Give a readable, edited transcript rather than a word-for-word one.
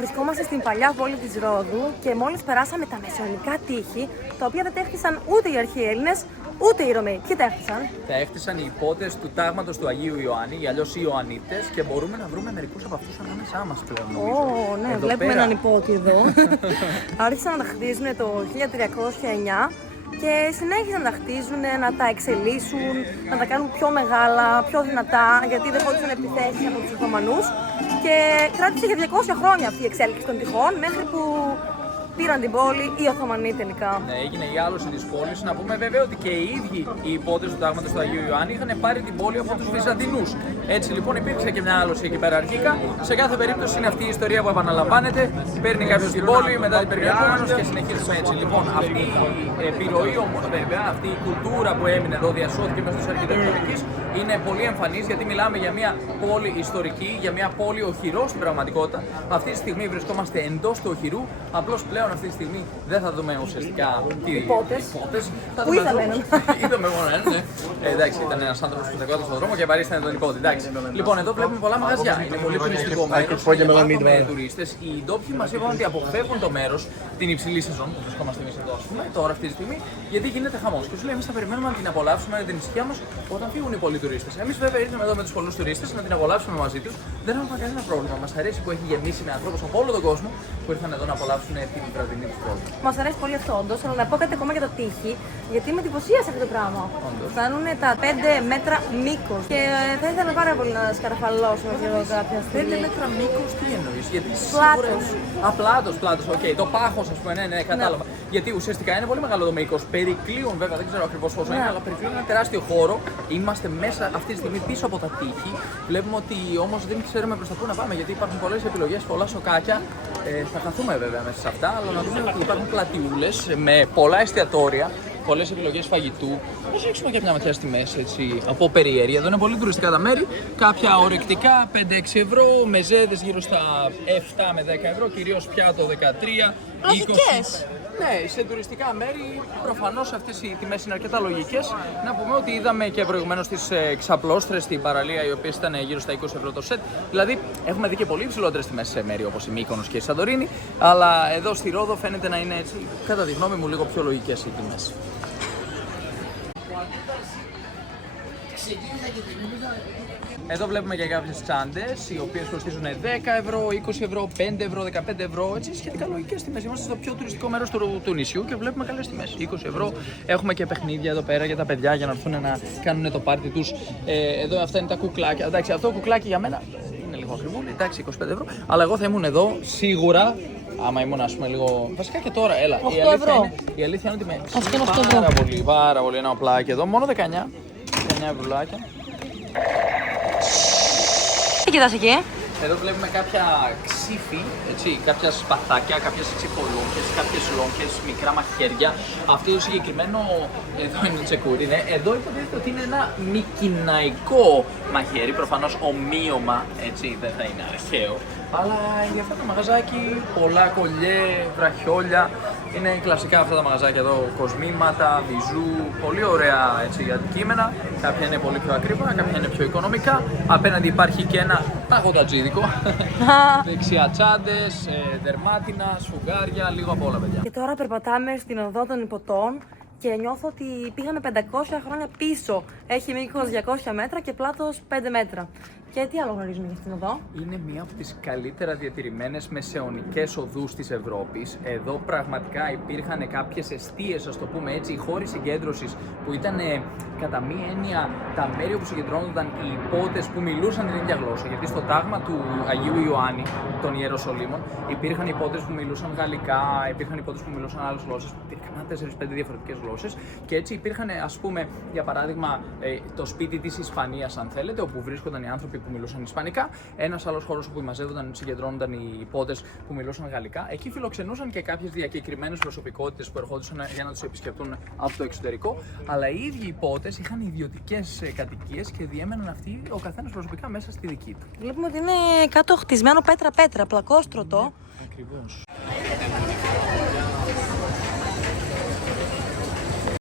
Βρισκόμαστε στην παλιά πόλη της Ρόδου και μόλις περάσαμε τα μεσαιωνικά τείχη, τα οποία δεν τέχτισαν ούτε οι αρχαίοι Έλληνες, ούτε οι Ρωμαίοι. Ποιοι τα έχτισαν? Τα έχτισαν οι υπότες του τάγματος του Αγίου Ιωάννη, ή αλλιώς οι Ιωαννίτες, και μπορούμε να βρούμε μερικούς από αυτούς ανάμεσά μας πλέον. Ναι, εδώ βλέπουμε πέρα έναν υπότη εδώ. Άρχισαν να τα χτίζουν το 1309 και συνέχισαν να τα χτίζουν, να τα εξελίσσουν, να τα κάνουν πιο μεγάλα, πιο δυνατά, γιατί δεν χώρισαν επιθέσεις από τους Οθωμανούς. Και κράτησε για 200 χρόνια αυτή η εξέλιξη των τυχών, μέχρι που πήραν την πόλη οι Οθωμανοί τελικά. Ναι, έγινε η άλωση της πόλης. Να πούμε βέβαια ότι και οι ίδιοι οι υπότες του τάγματος του Αγίου Ιωάννη είχαν πάρει την πόλη από τους Βυζαντινούς. Έτσι λοιπόν υπήρξε και μια άλωση εκεί πέρα αρχικά. Σε κάθε περίπτωση είναι αυτή η ιστορία που επαναλαμβάνεται. Παίρνει κάποιος την πόλη, μετά την παίρνει επόμενος και συνεχίζουμε έτσι. Λοιπόν, αυτή η επιρροή όμως βέβαια, αυτή η κουλτούρα που έμεινε εδώ, διασώθηκε μέσω της αρχιτεκτονικής, είναι πολύ εμφανής, γιατί μιλάμε για μια πόλη ιστορική, για μια πόλη οχυρό στην πραγματικότητα. Αυτή τη στιγμή βρισκόμαστε εντός του οχυρού. Απλώς πλέον αυτή τη στιγμή δεν θα δούμε ουσιαστικά υπότες. Πού είδαμε έναν? Είδαμε μόνο έναν, ναι. Εντάξει, ήταν ένας άνθρωπος που στεκόταν στον δρόμο και παρίστανε τον υπότη. Εντάξει. Λοιπόν, εδώ βλέπουμε πολλά μαγαζιά. Είναι πολύ τουριστικό μέρος. Υπάρχουν τουρίστες. Οι ντόπιοι μας είπαν ότι αποφεύγουν το μέρος την υψηλή σεζόν που βρισκόμαστε εμείς εδώ, ας πούμε, τώρα αυτή τη στιγμή, γιατί γίνεται χαμός. Και σου λέει, εμείς θα περιμένουμε να την απολαύσουμε την ησυχία μας όταν φύγουν οι πολλοί τουρίστες. Εμείς βέβαια ήρθαμε εδώ με τους πολλούς τουρίστες να την απολαύσουμε μαζί τους. Δεν έχουμε κανένα πρόβλημα. Μας αρέσει που έχει γεμίσει με ανθρώπους από όλο τον κόσμο που ήρθαν εδώ να απολαύσουν την βραδινή τους πόλη. Μας αρέσει πολύ αυτό, όντως, αλλά να πω κάτι ακόμα για το τείχη, γιατί με εντυπωσίασε αυτό το πράγμα. Φτάνουν τα 5 μέτρα μήκος. Και θα ήθελα πάρα πολύ να σκαρφαλώσω εδώ κάποια στιγμή. 5 μέτρα μήκος, τι εννοείς? Γιατί πλάτος. Πλάτος, οκ. Το πάχος, ας πούμε, ναι, κατάλαβα. Γιατί ουσιαστικά είναι πολύ μεγάλο το μήκος. Περικλείουν, βέβαια, δεν ξέρω ακριβώς πόσο είναι, αλλά περικλείουν ένα τεράστιο χώρο. Είμαστε μέσα αυτή τη στιγμή πίσω από τα τείχη. Βλέπουμε ότι όμως δεν ξέρουμε προς τα πού να πάμε, γιατί υπάρχουν πολλές επιλογές, πολλά σοκάκια. Θα χαθούμε βέβαια μέσα σε αυτά, αλλά να δούμε ότι υπάρχουν πλατιούλες με πολλά εστιατόρια, πολλές επιλογές φαγητού. Ας ρίξουμε και μια ματιά στη μέση, έτσι, από περιέργεια. Εδώ είναι πολύ τουριστικά τα μέρη. Κάποια ορεκτικά 5-6 ευρώ, μεζέδες γύρω στα 7 με 10 ευρώ, κυρίως πιάτο 13. Λογικές. Ναι, σε τουριστικά μέρη προφανώς αυτές οι τιμές είναι αρκετά λογικές. Να πούμε ότι είδαμε και προηγουμένως τις ξαπλώστρες στην παραλία, οι οποίες ήταν γύρω στα 20 ευρώ το σετ. Δηλαδή έχουμε δει και πολύ υψηλότερες τιμές σε μέρη όπως η Μύκονος και η Σαντορίνη. Αλλά εδώ στη Ρόδο φαίνεται να είναι έτσι, κατά τη γνώμη μου, λίγο πιο λογικές οι τιμές. Εδώ βλέπουμε και κάποιες τσάντες, οι οποίες κοστίζουν 10 ευρώ, 20 ευρώ, 5 ευρώ, 15 ευρώ, έτσι σχετικά λογικές τιμές. Είμαστε στο πιο τουριστικό μέρος του νησιού και βλέπουμε καλές τιμές. 20 ευρώ, έχουμε και παιχνίδια εδώ πέρα για τα παιδιά για να έρθουν να κάνουν το πάρτι τους. Εδώ αυτά είναι τα κουκλάκια. Εντάξει, αυτό το κουκλάκι για μένα είναι λίγο ακριβούλι, εντάξει, 25 ευρώ, αλλά εγώ θα ήμουν εδώ σίγουρα. Άμα ήμουν, ας πούμε, λίγο. Βασικά και τώρα, έλα. 8 ευρώ. Η αλήθεια είναι ότι με. Αυτό είναι 8 ευρώ. Πάρα πολύ ένα οπλάκι εδώ, μόνο 19 ευρουλάκια. Τι κοιτάς εκεί? Εδώ βλέπουμε κάποια ξύφη, έτσι, κάποια σπαθάκια, κάποιες τσιπολούγκες, κάποιες λόγκες, μικρά μαχαίρια. Αυτό το συγκεκριμένο, εδώ είναι τσεκούρι, ναι. Εδώ υποτίθεται ότι είναι ένα μικυναϊκό μαχαίρι, προφανώς ομοίωμα, έτσι, δεν θα είναι αρχαίο. Αλλά για αυτό το μαγαζάκι, πολλά κολλιέ, βραχιόλια. Είναι κλασικά αυτά τα μαγαζάκια εδώ, κοσμήματα, μπιζού, πολύ ωραία έτσι, αντικείμενα. Κάποια είναι πολύ πιο ακριβά, κάποια είναι πιο οικονομικά. Απέναντι υπάρχει και ένα παγωτατζίδικο. Δεξιά τσάντες, δερμάτινα, σφουγγάρια, λίγο από όλα, παιδιά. Και τώρα περπατάμε στην οδό των Υποτών και νιώθω ότι πήγαμε 500 χρόνια πίσω. Έχει μήκος 200 μέτρα και πλάτος 5 μέτρα. Και τι άλλο γνωρίζουμε για αυτήν εδώ? Είναι μία από τις καλύτερα διατηρημένες μεσαιωνικές οδούς της Ευρώπης. Εδώ πραγματικά υπήρχαν κάποιες εστίες, ας το πούμε έτσι, χώροι συγκέντρωσης που ήταν κατά μία έννοια τα μέρη όπου συγκεντρώνονταν οι υπότες που μιλούσαν την ίδια γλώσσα. Γιατί στο τάγμα του Αγίου Ιωάννη, των Ιεροσολύμων, υπήρχαν υπότες που μιλούσαν γαλλικά, υπήρχαν υπότες που μιλούσαν άλλες γλώσσες, υπήρχαν 4-5 διαφορετικές γλώσσες. Και έτσι υπήρχαν, ας πούμε, για παράδειγμα, το σπίτι της Ισπανίας, αν θέλετε, όπου βρίσκονταν οι άνθρωποι που μιλούσαν Ισπανικά. Ένας άλλος χώρος όπου μαζεύονταν, συγκεντρώνονταν οι υπότες που μιλούσαν γαλλικά. Εκεί φιλοξενούσαν και κάποιες διακεκριμένες προσωπικότητες που ερχόντουσαν για να τους επισκεφτούν από το εξωτερικό. Αλλά οι ίδιοι υπότες είχαν ιδιωτικές κατοικίες και διέμεναν αυτοί ο καθένας προσωπικά μέσα στη δική του. Βλέπουμε ότι είναι κάτω χτισμένο πέτρα-πέτρα, πλακόστρωτο. Ακριβώς.